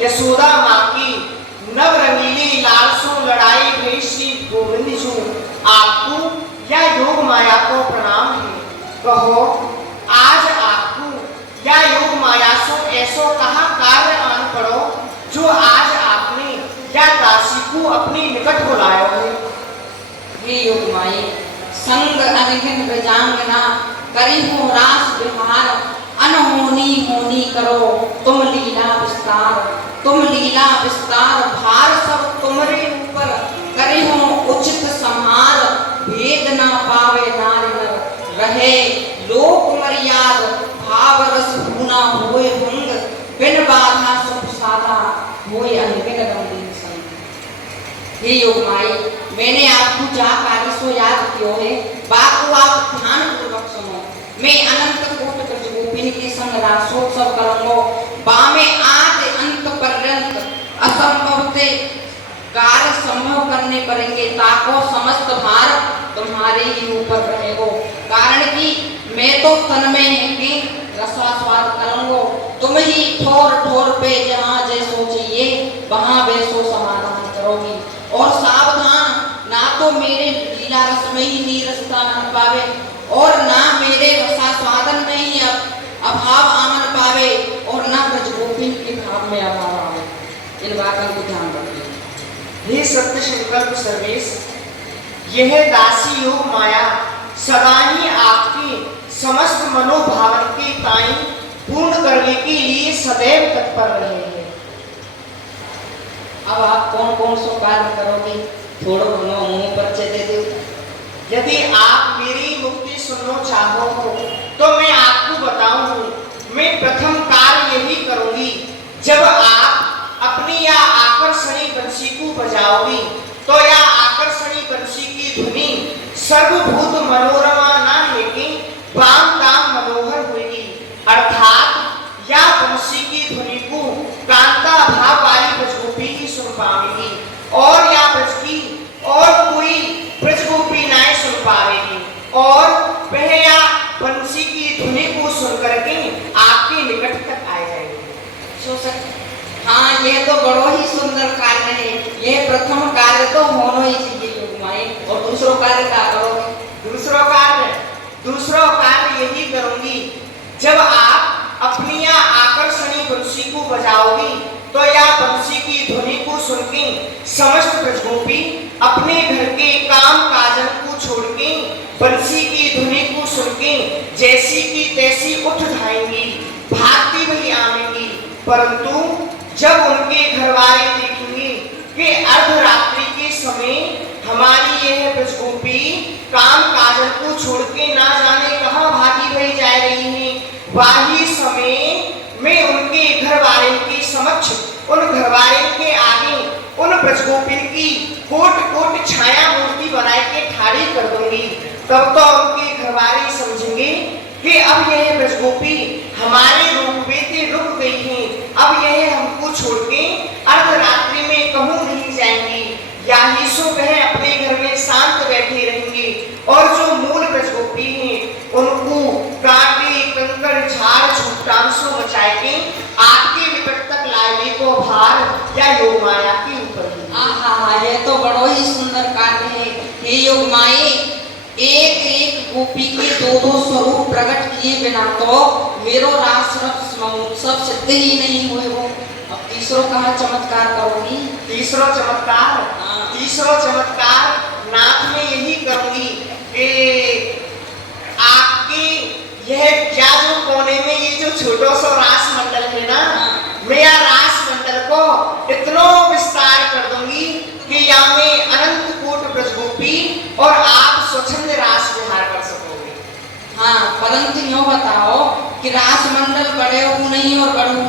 यशोदा माँ की नव रंगीली लालसों लड़ाई भई श्री गोविंद जी आपको या योग माया को प्रणाम है। कहो आज आपको या योग माया सो ऐसो कहा कार्य आन पड़ो जो आज आपने या दासी को अपनी निकट बुलायो है। हे योग माये संग अनघिन ब्रजांगना करी हो रास विहार अनहोनी होनी करो तुम लीला विस्तार भार सब तुम्हारे ऊपर करे हो उचित संहार भेद ना पावे नारी रहे लोक मर्याद भाव रस भूना होए भंग बिन बाधा सुख साधा होए अनगिन रंगीन संग। हे योग माई मैंने आपको जा कार्य सो याद कियो है बात को आप ध्यान पूर्वक सुनो। मैं अनंत कोट गोपिन के संग रासोत्सव करूंगो बामे आदि अंत पर्यंत असंभव से कार्य संभव करने पड़ेंगे ताको समस्त भार तुम्हारे ही ऊपर रहेगो। कारण कि मैं तो तन में है कि रसास्वाद करूंगो तुम ही ठोर ठोर पे जहाँ जैसो चाहिए वहाँ वैसो समाधान करोगी। और सावधान ना तो मेरे लीला रस में ही नीरसता न पावे और ना मेरे रसास्वादन में ही अभाव आमन पावे और ना ब्रजगोपी के भाव में अभाव आवे। इन बातों को ध्यान रखिए। हे सत्य संकल्प सर्वेश यह दासी योग माया सदा ही आपके समस्त मनोभावन के ताई पूर्ण करने के लिए सदैव तत्पर रहे हैं। अब आप कौन कौन सो कार्य करोगे थोड़ा घणो मुंह परिचय दे दो। यदि आप मेरी मुक्ति सुनना चाहो तो मैं आपको बताऊं मैं प्रथम कार्य यही करूंगी जब आप अपनी या आकर्षणी बंसी को बजाओगी तो या आकर्षणी बंसी की धुनी सर्वभूत मनोरमा ना है कि बाम दाम मनोहर होगी अर्थात या बंसी की धुनी को कांता भाव वाली ब्रजगोपी ही सुन पाएगी और या ब्रज की और कोई ब्रजगोपी नाय सुन पाएगी और वह या बंसी की धुनी को सुन करके आपके निकट तक आ जाएगी। हाँ यह तो बड़ो ही सुंदर कार्य है। यह प्रथम कार्य तो होना ही चाहिए योग माई। और दूसरो कार्य क्या करोगे? दूसरो कार्य यही करूंगी जब आप अपनी या आकर्षणी बंसी को बजाओगी तो या बंसी की धुनी को सुन के समस्त ब्रजगोपी अपने घर के काम काजन को छोड़ के बंसी की धुनी को सुन के जैसी की तैसी उठ जाएंगी भागती वही आवेंगी। परंतु जब उनके घर वाले देखेंगे कि अर्धरात्रि के समय हमारी यह ब्रजगोपी काम काजल को छोड़ के ना जाने वाही समय में उनके घर वाले के समक्ष, उन घर वाले के आगे उन ब्रजगोपिन की कोट कोट छाया मूर्ति बना के ठाड़ी कर दूंगी। तब तो उनके घर वाले समझेंगे कि अब यह ब्रजगोपी हमारे रोकवे से रुक गई हैं, अब यह हमको छोड़ के अर्धरात्रि में कहूँ नहीं जाएंगी, या ही सो वह अपने घर में शांत बैठे रहेंगे। और जो मूल ब्रजगोपी हैं उनको कांटे कंकड़ झाड़ झूठांसों बचाएंगे, आपके निकट तक लाए को भार या योग माया के ऊपर ही। आहा, यह तो बड़ो ही सुंदर कार्य है। हे योग माए, एक एक गोपी के दो दो स्वरूप प्रकट किए बिना तो मेरो रास महोत्सव सिद्ध ही नहीं हुए हो। अब तीसरो कहा चमत्कार करोगी? तीसरो चमत्कार, तीसरो चमत्कार नाथ में यही करूंगी कि आपके यह क्या जो कोने में ये जो छोटो सा रास मंडल है ना, मैं यह रास मंडल को इतना विस्तार कर दूंगी कि यहाँ में अनंत कोट ब्रजगोपी और आप स्वच्छंद रास विहार कर सकोगे। हाँ, परंतु यूँ बताओ कि रास मंडल बड़े हो नहीं और बड़ो